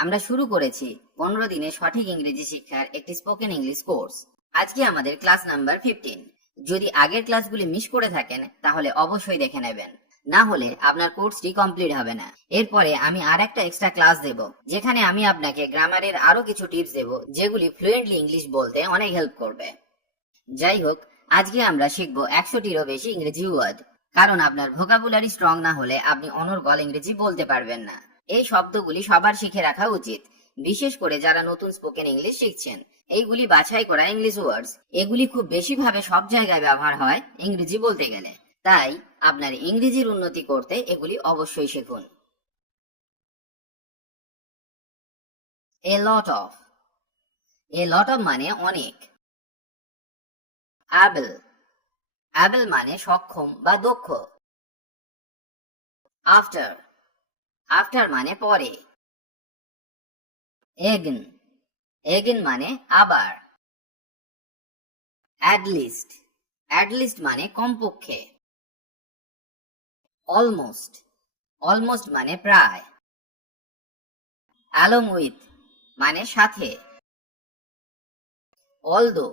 আমরা শুরু করেছি 15 দিনে সঠিক ইংরেজি শিক্ষার একটি স্পোকেন ইংলিশ কোর্স। আজকে আমাদের ক্লাস নাম্বার 15। যদি আগের ক্লাসগুলি মিস করে থাকেন তাহলে অবশ্যই দেখে নেবেন, না হলে আপনার কোর্সটি কমপ্লিট হবে না। এরপরে আমি আর একটা এক্সট্রা ক্লাস দেব, যেখানে আমি আপনাকে গ্রামারের আরো কিছু টিপস দেব, যেগুলি ফ্লুয়েন্টলি ইংলিশ বলতে অনেক হেল্প করবে। যাই হোক, আজকে আমরা শিখব 100টিরও বেশি ইংরেজি ওয়ার্ড। কারণ আপনার ভোকাবুলারি স্ট্রং না হলে আপনি অনর্গল ইংরেজি বলতে পারবেন না। এই শব্দগুলি সবার শিখে রাখা উচিত, বিশেষ করে যারা নতুন স্পোকেন ইংলিশ শিখছেন। এইগুলি বাছাই করা ইংলিশ ওয়ার্ডস, এগুলি খুব বেশিভাবে সব জায়গায় ব্যবহার হয় ইংরেজি বলতে গেলে। তাই আপনার ইংরেজির উন্নতি করতে এগুলি অবশ্যই শিখুন। এ lot of. A lot of মানে অনেক। অ্যাবল। অ্যাবল মানে সক্ষম বা দক্ষ। আফটার। আফটার মানে পরে। এগেন। এগেন মানে আবার। অ্যাটলিস্ট। অ্যাটলিস্ট মানে কমপক্ষে। অলমোস্ট। অলমোস্ট মানে প্রায়। অ্যালং উইথ মানে সাথে। অলদো।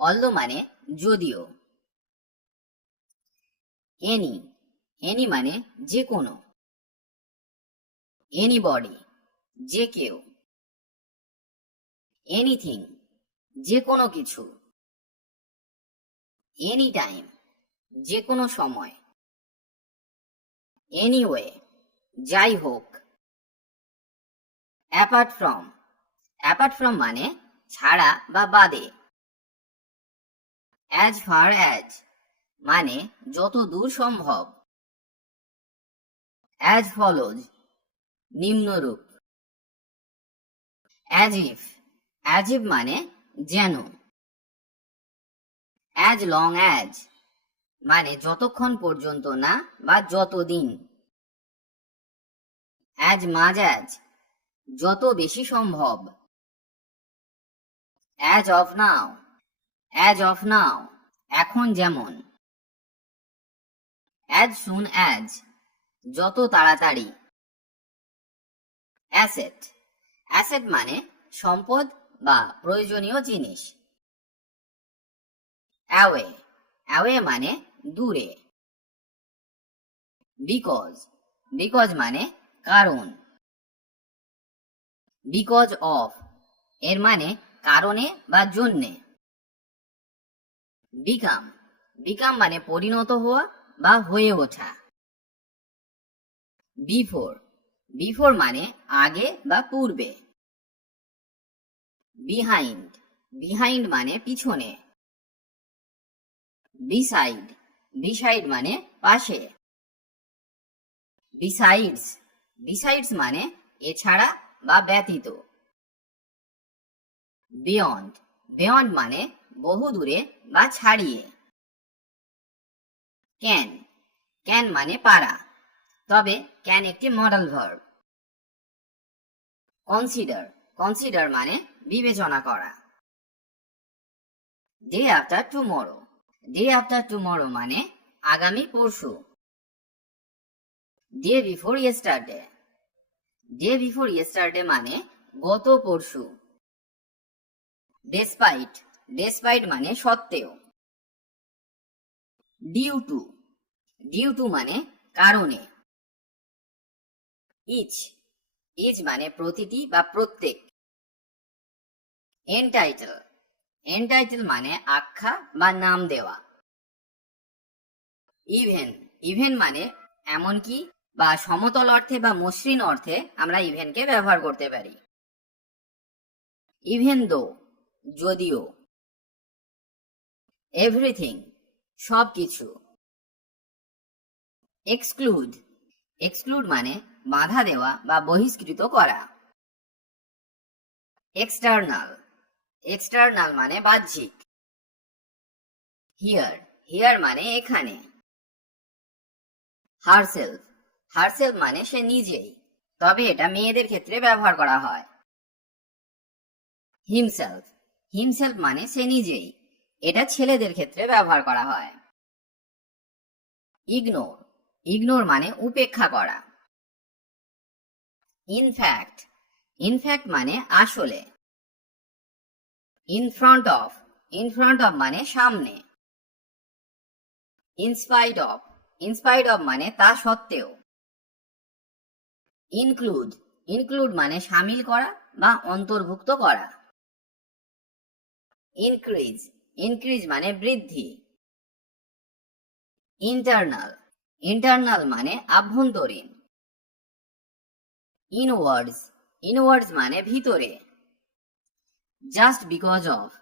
অলদো মানে যদিও। এনি। এনি মানে যে কোনো। এনিবডি যে কেউ। এনিথিং যে কোনো কিছু। এনি টাইম যে কোনো সময়। এনিওয়ে যাই হোক। Apart from. অ্যাপার্ট ফ্রম মানে ছাড়া বা বাদে। অ্যাজ ফার অ্যাজ মানে যত দূর সম্ভব। অ্যাজ ফলোজ নিম্নরূপ। As if. অ্যাজ ইফ মানে যেন। অ্যাজ লং অ্যাজ মানে যতক্ষণ পর্যন্ত না বা যতদিন। অ্যাজ মাঝ অ্যাজ যত বেশি সম্ভব। As of now. As of now এখন যেমন। অ্যাজ সুন অ্যাজ যত তাড়াতাড়ি। অ্যাসেট। অ্যাসেট মানে সম্পদ বা প্রয়োজনীয় জিনিস। অ্যাওয়ে। অ্যাওয়ে মানে দূরে। বিকজ। বিকজ মানে কারণ। বিকজ অফ এর মানে কারণে বা জন্যে। বিকাম। বিকাম মানে পরিণত হওয়া বা হয়ে ওঠা। বিফোর। বিফোর মানে আগে বা পূর্বে। বিহাইন্ড। বিহাইন্ড মানে পিছনে। বিসাইড। বিসাইড মানে পাশে। বিসাইডস। বিসাইডস মানে এছাড়া বা ব্যতীত। বিয়ন্ড। বিয়ন্ড মানে বহু দূরে বা ছাড়িয়ে। ক্যান। ক্যান মানে পারা, তবে ক্যান একটি মডেল ভার্ব। কনসিডার। কনসিডার মানে বিবেচনা করা। Day after tomorrow. Day after tomorrow মানে আগামী পরশু। Day before yesterday. Day before yesterday মানে গত পরশু। ডেসপাইট। ডেসপাইট মানে সত্ত্বেও। Due to. ডিউ টু মানে কারণে। ইচ। ইচ মানে প্রতিটি বা প্রত্যেক। এনটাইটেল। এনটাইটেল মানে আখ্যা বা নাম দেওয়া। ইভেন। ইভেন মানে এমনকি বা সমতল অর্থে বা মসৃণ অর্থে আমরা ইভেনকে ব্যবহার করতে পারি। ইভেন দো যদিও। এভরিথিং সবকিছু। এক্সক্লুড। এক্সক্লুড মানে বাধা দেওয়া বা বহিষ্কৃত করা। এক্সটার্নাল। এক্সটার্নাল মানে বাহ্যিক। হিয়ার। হিয়ার মানে এখানে। হারসেলফ। হারসেলফ মানে সে নিজেই, তবে এটা মেয়েদের ক্ষেত্রে ব্যবহার করা হয়। হিমসেলফ। হিমসেলফ মানে সে নিজেই, এটা ছেলেদের ক্ষেত্রে ব্যবহার করা হয়। ইগনোর। ইগনোর মানে উপেক্ষা করা। ইনফ্যাক্ট, ইনফ্যাক্ট মানে আসলে। In front of, in front of মানে সামনে। ইনস্পাইট অফ, ইনস্পাইট অফ মানে তা সত্ত্বেও। ইনক্লুড, ইনক্লুড মানে শামিল করা বা অন্তর্ভুক্ত করা। ইনক্রিজ, ইনক্রিজ মানে বৃদ্ধি। ইন্টারনাল, ইন্টারনাল মানে আভ্যন্তরীণ। ইনওয়ার্ডস, ইনওয়ার্ডস মানে ভিতরে। Just because of,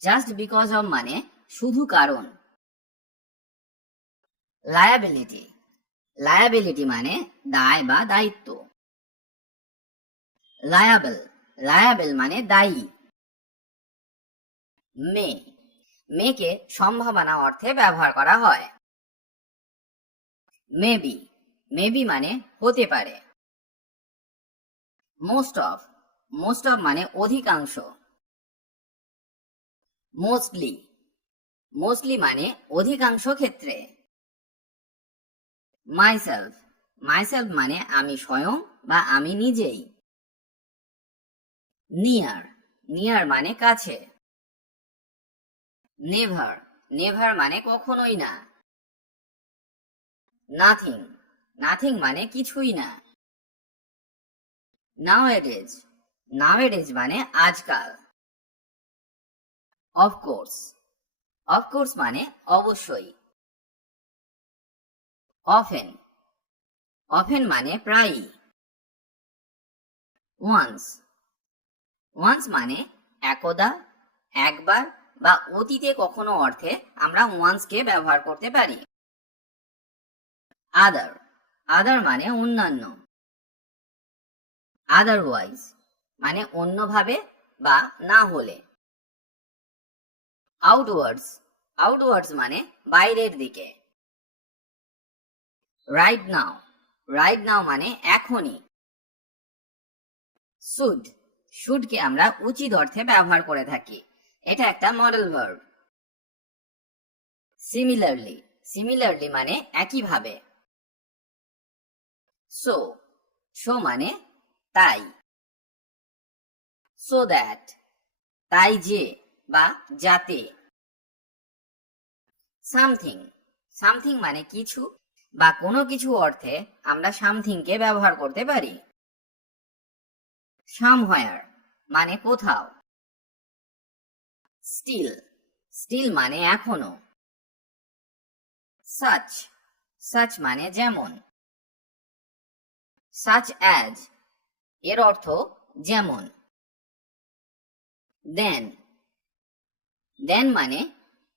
just because of মানে শুধু কারণ। লায়াবিলিটি, লায়াবিলিটি মানে দায় বা দায়িত্ব। লায়াবেল, লায়াবেল মানে দায়ী। মে, মেকে সম্ভাবনা অর্থে ব্যবহার করা হয়। মেবি, মেবি মানে হতে পারে। মোস্ট অফ, মোস্ট অফ মানে অধিকাংশ। মোস্টলি, মোস্টলি মানে অধিকাংশ ক্ষেত্রে। মাইসেলফ, মাইসেলফ মানে আমি স্বয়ং বা আমি নিজেই। নিয়ার, নিয়ার মানে কাছে। নেভার, নেভার মানে কখনোই না। নাথিং, নাথিং মানে কিছুই না। নাওএডেজ, নাওএডেজ মানে আজকাল। অফকোর্স, অফকোর্স মানে অবশ্যই। অফেন, অফেন মানে প্রায়ই। ওয়ান্স, ওয়ান্স মানে একদা, একবার বা অতীতে কখনো অর্থে আমরা ওয়ান্সকে ব্যবহার করতে পারি। আদার, আদার মানে অন্যান্য। আদারওয়াইজ মানে অন্যভাবে বা না হলে। আউটওয়ার্ডস, আউটওয়ার্ডস মানে বাইরের দিকে। রাইট নাও, রাইট নাও মানে এখনই। শুড, শুডকে আমরা উচিত অর্থে ব্যবহার করে থাকি, এটা একটা মডেল ভার্ব। সিমিলারলি, সিমিলারলি মানে একইভাবে। সো, সো মানে তাই। সো দ্যাট, তাই যে বা যাতে। সামথিং, সামথিং মানে কিছু বা কোনো কিছু অর্থে আমরা সামথিংকে ব্যবহার করতে পারি। সামহোয়ার মানে কোথাও। স্টিল, স্টিল মানে এখনো। সাচ, সাচ মানে যেমন। সাচ অ্যাজ, এর অর্থ যেমন। দেন, দেন মানে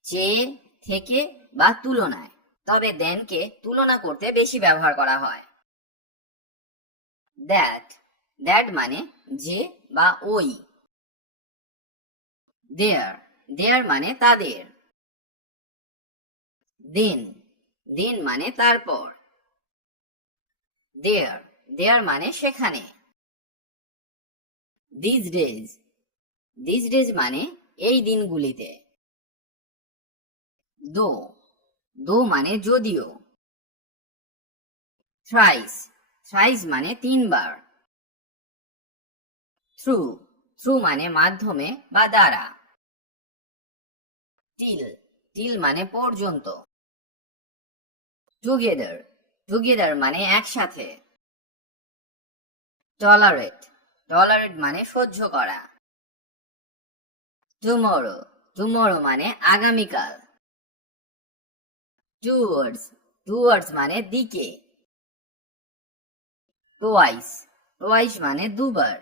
চেয়ে, থেকে বা তুলনায়, তবে দেনকে তুলনা করতে বেশি ব্যবহার করা হয়। দ্যাট, দ্যাট মানে যে বা ওই। দেয়ার, দেয়ার মানে তাদের। দেন, দেন মানে তারপর। দেয়ার, দেয়ার মানে সেখানে। দিস ডেজ, দিস ডেজ মানে এই দিনগুলিতে। দো, দো মানে যদিও। থ্রাইস, থ্রাইস মানে তিনবার। থ্রু, থ্রু মানে মাধ্যমে বা দ্বারা। টিল, টিল মানে পর্যন্ত। টুগেদার, টুগেদার মানে একসাথে। টলারেট, টলারেট মানে সহ্য করা। টুমরো, টুমরো মানে আগামীকাল। টুয়ার্ডস, টুয়ার্ডস মানে দিকে। টোয়াইস, টোয়াইস মানে দুবার।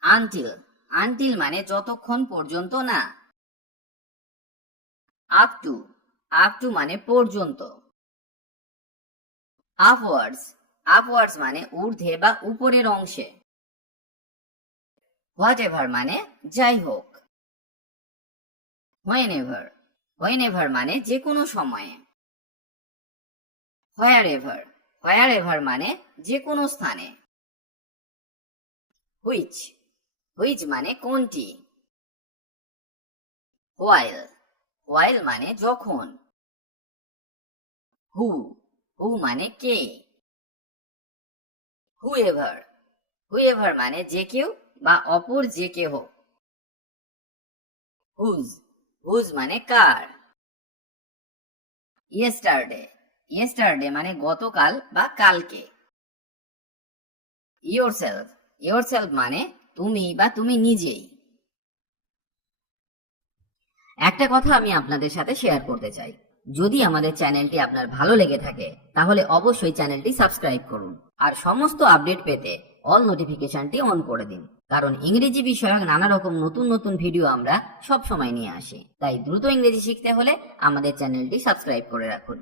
আনটিল, আনটিল মানে যতক্ষণ পর্যন্ত না। আপ টু, আপ টু মানে পর্যন্ত। আপওয়ার্ডস, আপওয়ার্ডস মানে ঊর্ধ্বে বা উপরের অংশে। হোয়াট এভার মানে যাই হোক। হোয়েন এভার, হোয়েন এভার মানে যে কোনো সময়ে। হোয়ার এভার, হোয়ার এভার মানে যে কোনো স্থানে। হুইচ, হুইচ মানে কোনটি। হোয়াইল, হোয়াইল মানে যখন। হু, হু মানে কে। হুএভার, হুএভার মানে যে কেউ বা অপর যে কেহ। হুজ, হুজ মানে কার। ইয়েস্টারডে, ইয়েস্টারডে মানে গতকাল বা কালকে। ইয়োরসেলফ, ইয়োরসেলফ মানে তুমি বা তুমি নিজেই। একটা কথা আমি আপনাদের সাথে শেয়ার করতে চাই, যদি আমাদের চ্যানেলটি আপনার ভালো লেগে থাকে তাহলে অবশ্যই চ্যানেলটি সাবস্ক্রাইব করুন আর সমস্ত আপডেট পেতে অল নোটিফিকেশনটি অন করে দিন, কারণ ইংরেজি বিষয়ক নানা রকম নতুন নতুন ভিডিও আমরা সব সময় নিয়ে আসি। তাই দ্রুত ইংরেজি শিখতে হলে আমাদের চ্যানেলটি সাবস্ক্রাইব করে রাখুন।